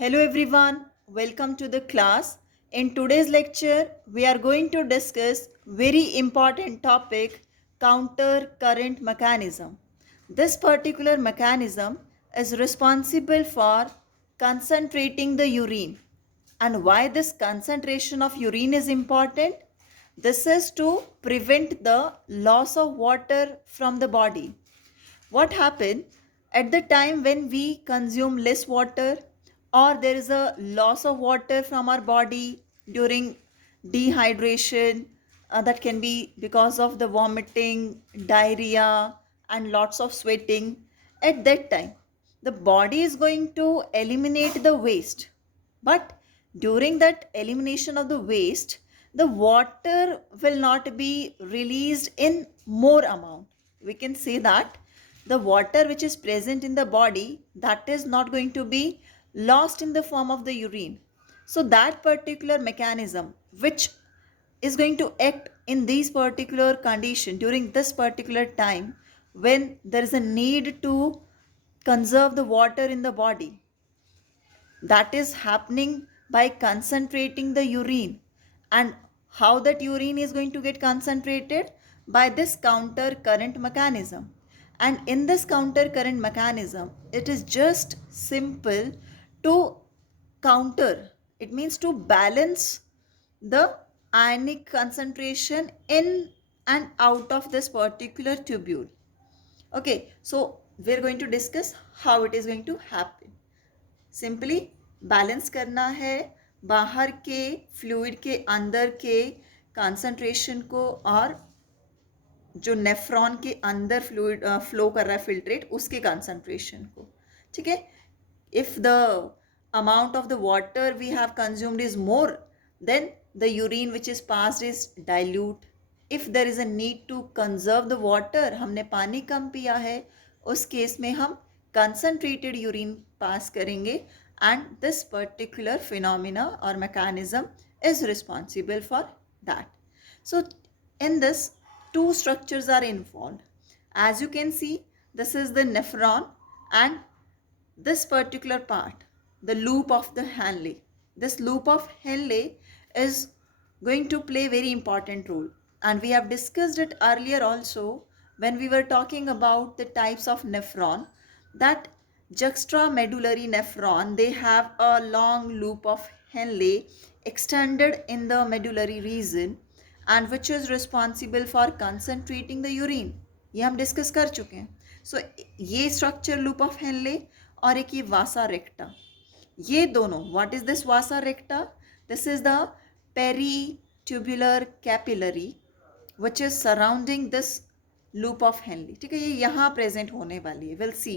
Hello everyone, welcome to the class. In today's lecture, we are going to discuss very important topic, counter current mechanism. This particular mechanism is responsible for concentrating the urine. And why this concentration of urine is important? This is to prevent the loss of water from the body. What happened at the time when we consume less water or there is a loss of water from our body during dehydration, that can be because of the vomiting, diarrhea, and lots of sweating. At that time the body is going to eliminate the waste, but during that elimination of the waste, the water will not be released in more amount. We can say that the water which is present in the body, that is not going to be lost in the form of the urine. So that particular mechanism which is going to act in these particular condition during this particular time when there is a need to conserve the water in the body, that is happening by concentrating the urine. And how that urine is going to get concentrated? By this counter current mechanism. And in this counter current mechanism, it is just simple to counter, it means to balance the ionic concentration in and out of this particular tubule. Okay, so we're going to discuss how it is going to happen. Simply balance करना है बाहर के फ्लूइड के अंदर के कंसंट्रेशन को और जो नेफ्रॉन के अंदर फ्लूइड फ्लो कर रहा है फिल्ट्रेट उसके कंसंट्रेशन को. ठीक है. If the amount of the water we have consumed is more, then the urine which is passed is dilute. If there is a need to conserve the water, हमने पानी कम पिया है, उस केस में हम कंसंट्रेटेड यूरिन पास करेंगे. And this particular phenomena और mechanism is responsible for that. So in this, two structures are involved. As you can see, this is the nephron and this particular part, the loop of the Henle. This loop of Henle is going to play very important role, and we have discussed it earlier also when we were talking about the types of nephron. That juxtamedullary nephron, they have a long loop of Henle extended in the medullary region and which is responsible for concentrating the urine. ये हम डिस्कस कर चुके हैं. सो ये structure loop of Henley और एक ये वासा recta, ये दोनों, what is this vasa recta? This is the peritubular capillary which is surrounding this loop of Henle. ठीक है, ये यहाँ प्रेजेंट होने वाली है. Will see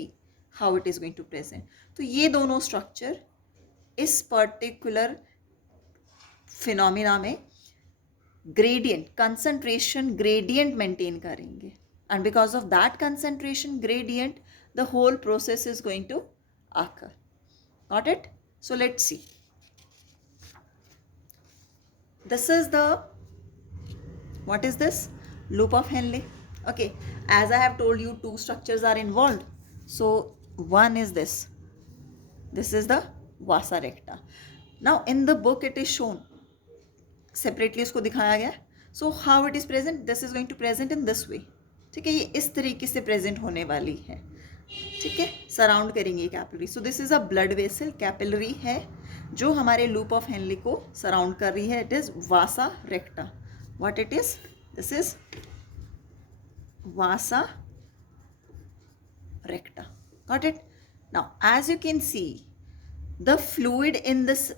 how it is going to present. तो ये दोनों स्ट्रक्चर इस पर्टिकुलर फिनोमिना में ग्रेडियंट, कंसंट्रेशन ग्रेडियंट मेंटेन करेंगे. And because of that concentration gradient the whole process is going to occur. Got it? So let's see. This is the, what is this? Loop of Henle. Okay, as I have told you, two structures are involved. So one is this. This is the vasa recta. Now in the book it is shown separately, उसको दिखाया गया. So how it is present? This is going to present in this way. ठीक है, ये इस तरीके से प्रेजेंट होने वाली है. ठीक है, सराउंड करेंगे capillary. So this is a blood vessel, capillary है जो हमारे लूप ऑफ हेनले को सराउंड कर रही है. It is vasa recta. What it is? This is vasa recta. Got it? Now as you can see the fluid in this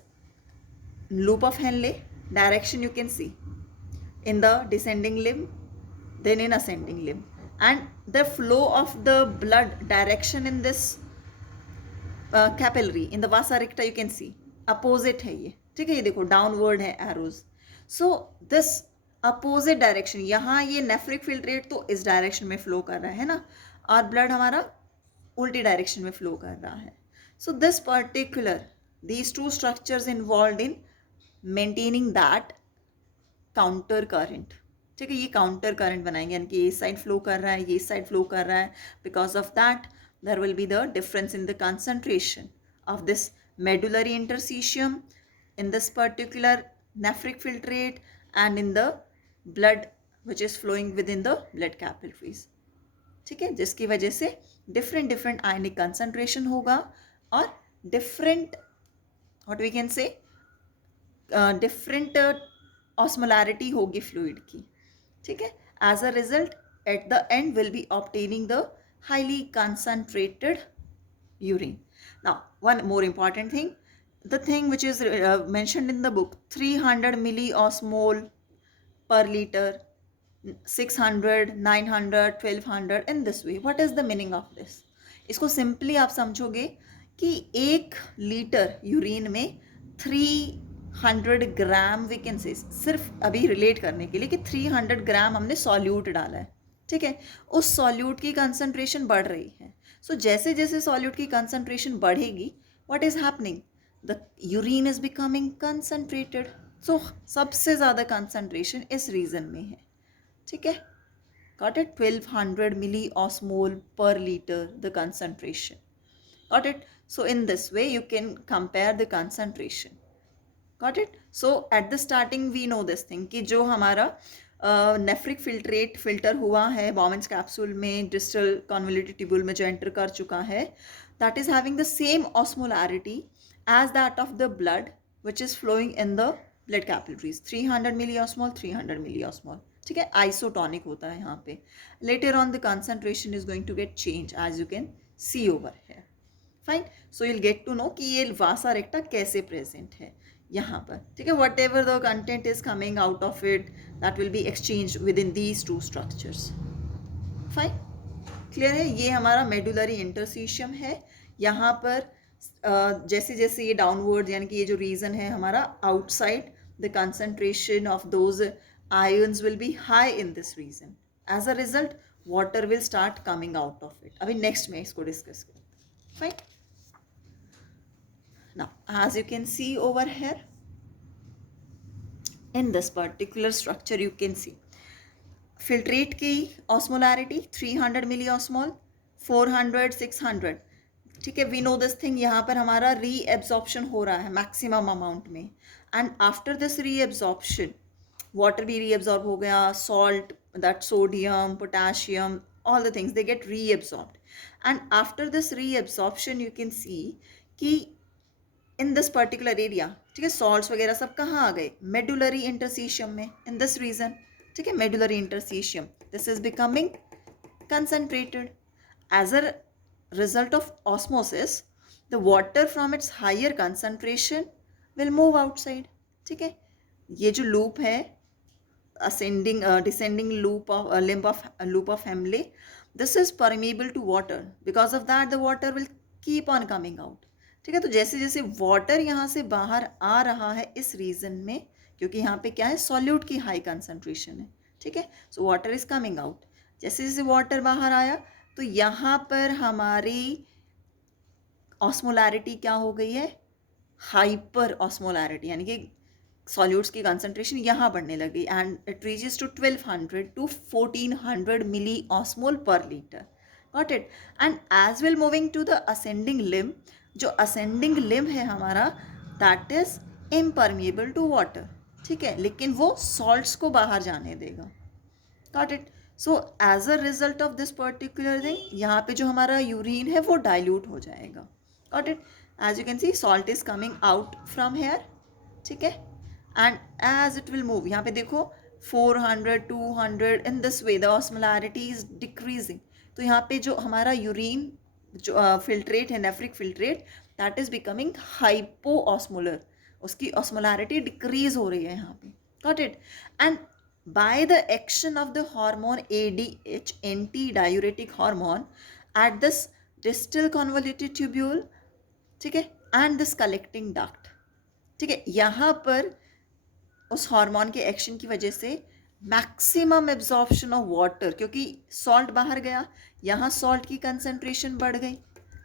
loop of Henle direction, you can see in the descending limb, then in ascending limb, and the flow of the blood direction in this capillary in the vasa recta, you can see opposite है ये. ठीक है, ये देखो डाउनवर्ड है arrows. So this opposite direction, यहाँ ये nephric filtrate तो इस डायरेक्शन में फ्लो कर रहा है ना, और ब्लड हमारा उल्टी डायरेक्शन में फ्लो कर रहा है. So this particular, these two structures involved in maintaining that counter current. ठीक है, ये काउंटर करंट बनाएंगे, यानी कि ये साइड फ्लो कर रहा है, ये साइड फ्लो कर रहा है. Because of that there will be the difference in the concentration of this medullary interstitium, in this particular nephric filtrate, and in the blood which is flowing within the blood capillaries. ठीक है, जिसकी वजह से different different आयनिक concentration होगा और different what we can say different osmolarity होगी fluid की. ठीक है, as a result at the end will be obtaining the highly concentrated urine. Now, one more important thing, the thing which is mentioned in the book, 300 milliosmol per liter, 600, 900, 1200 in this way. What is the meaning of this? इसको सिंपली आप समझोगे कि 1 litre urine में 300 ग्राम, we can से, सिर्फ अभी रिलेट करने के लिए कि 300 ग्राम हमने सॉल्यूट डाला है. ठीक है, उस सॉल्यूट की कंसंट्रेशन बढ़ रही है. सो जैसे जैसे सॉल्यूट की कंसंट्रेशन बढ़ेगी, what is happening, the urine is becoming concentrated. So सबसे ज़्यादा कंसंट्रेशन इस रीजन में है. ठीक है, got it, 1200 milli osmole per litre the concentration. Got it. So in this way you can compare the concentration. Got it. So at the starting we know this thing कि जो हमारा nephric filtrate filter हुआ है Bowman's capsule में, distal convoluted tubule में जो enter कर चुका है, that is having the same osmolarity as that of the blood which is flowing in the blood capillaries. 300 milli osmol, 300 milli osmol. ठीक है, आइसोटॉनिक होता है यहाँ पे. Later on the concentration is going to get change as you can see over है. Fine. So you'll get to know कि ये वासा रेक्टा कैसे प्रेजेंट है यहाँ पर. ठीक है, what ever the content is coming out of it, that will be exchange with in these two structures. Fine, clear है. ये हमारा मेडुलरी इंटरस्टिशियम है. यहाँ पर जैसे जैसे ये डाउनवर्ड, यानी कि ये जो रीजन है हमारा outside, the concentration of those ions will be high in this region. As a result water will start coming out of it. अभी नेक्स्ट में इसको डिस्कस करते हैं. Fine. Now, as you can see over here, in this particular structure you can see filtrate की osmolarity 300 milliosmol, 400, 600. ठीक है, we know this thing. यहाँ पर हमारा reabsorption हो रहा है maximum amount में, and after this reabsorption water भी reabsorb हो गया, salt, that sodium, potassium, all the things they get reabsorbed, and after this reabsorption you can see कि इन दिस पर्टिकुलर एरिया, ठीक है, सॉल्ट्स वगैरह सब कहाँ आ गए, मेडुलरी इंटरस्टिशियम में, इन दिस रीजन. ठीक है, medullary interstitium, this is becoming concentrated. As a result of osmosis the water from its higher concentration will move outside. ठीक है, ये जो लूप है, ascending descending loop of loop of Hamle, this is permeable to water. Because of that the water will keep on coming out. ठीक है, तो जैसे जैसे वाटर यहाँ से बाहर आ रहा है इस रीजन में, क्योंकि यहाँ पे क्या है, सॉल्यूट की हाई कंसंट्रेशन है. ठीक है, so water is coming out. जैसे जैसे वाटर बाहर आया तो यहाँ पर हमारी ऑस्मोलैरिटी क्या हो गई है, हाइपर ऑस्मोलैरिटी, यानी कि सॉल्यूट्स की कंसंट्रेशन यहाँ बढ़ने लगी, and it reaches to 1200 to 1400 milli osmole per litre. Got it. And as well moving to the ascending limb, जो असेंडिंग लिम्ब है हमारा, that is impermeable to water. ठीक है, लेकिन वो सॉल्ट्स को बाहर जाने देगा. Got it. So as a result of this particular thing, यहाँ पे जो हमारा यूरिन है वो डाइल्यूट हो जाएगा. Got it. As you can see salt is coming out from here. ठीक है, and as it will move, यहाँ पे देखो 400, 200, in this way the osmolarity is decreasing. तो यहाँ पे जो हमारा यूरिन जो फिल्ट्रेट है, nephric filtrate, that is becoming hypo osmolar, उसकी ऑस्मोलैरिटी डिक्रीज हो रही है यहाँ पे. Got it. And by the action of the hormone ADH, anti diuretic hormone, at this distal convoluted tubule, ठीक है, एंड दिस कलेक्टिंग डक्ट. ठीक है, यहाँ पर उस हार्मोन के एक्शन की वजह से मैक्सिमम एब्जॉर्प्शन ऑफ वाटर, क्योंकि सॉल्ट बाहर गया, यहाँ सॉल्ट की कंसंट्रेशन बढ़ गई.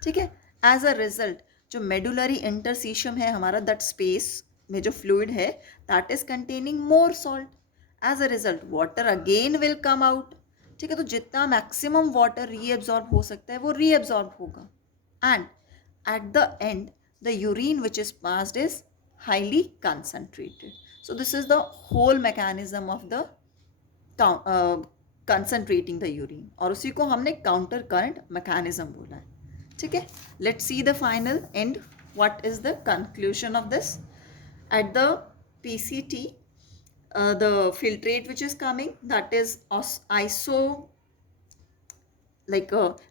ठीक है, एज अ रिजल्ट जो मेडुलरी इंटरस्टिशियम है हमारा, दैट स्पेस में जो फ्लूइड है, that is containing more salt. As a result water again will come out. ठीक है, तो जितना मैक्सिमम वाटर रीएब्जॉर्ब हो सकता है वो रीएब्जॉर्ब होगा, and eight the and the urine which is passed is highly concentrated. So this is the whole mechanism of the concentrating the urine, और उसी को हमने काउंटर करंट मैकेनिज्म बोला है. ठीक है, let's see the final and what is the conclusion of this. At the PCT, the filtrate which is coming, that is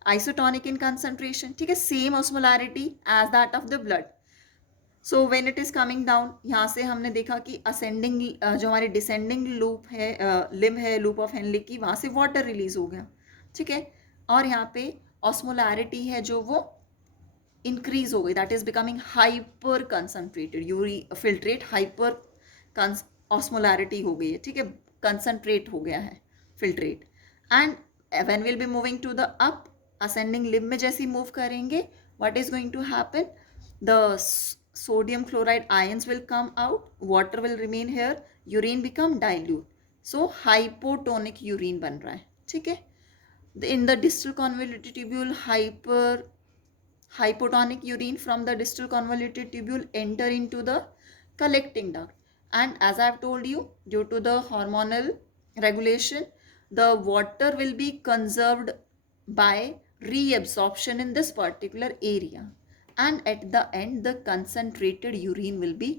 isotonic in concentration. ठीक है, same osmolarity as that of the blood. So when it is coming down, यहाँ से हमने देखा कि असेंडिंग जो हमारी descending loop है, लिम है लूप ऑफ हेनले की, वहाँ से वाटर रिलीज हो गया. ठीक है, और यहाँ पे ऑस्मोलैरिटी है जो वो इंक्रीज हो गई, that is becoming hyper concentrated. यूरी फिल्ट्रेट हाइपर ऑस्मोलैरिटी हो गई है. ठीक है, कंसनट्रेट हो गया है filtrate. And when will be moving to the up, ascending limb में जैसे मूव करेंगे, what is going to happen, the sodium chloride ions will come out, water will remain here, urine become dilute. So hypotonic urine बन रहा है. ठीक है, in the distal convoluted tubule, hypotonic urine from the distal convoluted tubule enter into the collecting duct, and as I have told you, due to the hormonal regulation, the water will be conserved by reabsorption in this particular area, and at the end the concentrated urine will be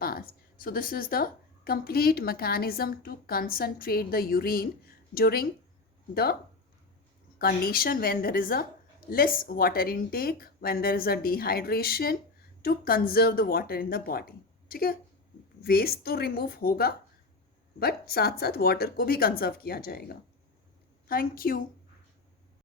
passed. So this is the complete mechanism to concentrate the urine during the condition when there is a less water intake, when there is a dehydration, to conserve the water in the body. ठीक है, वेस्ट तो रिमूव होगा बट साथ साथ वाटर को भी कंजर्व किया जाएगा. Thank you.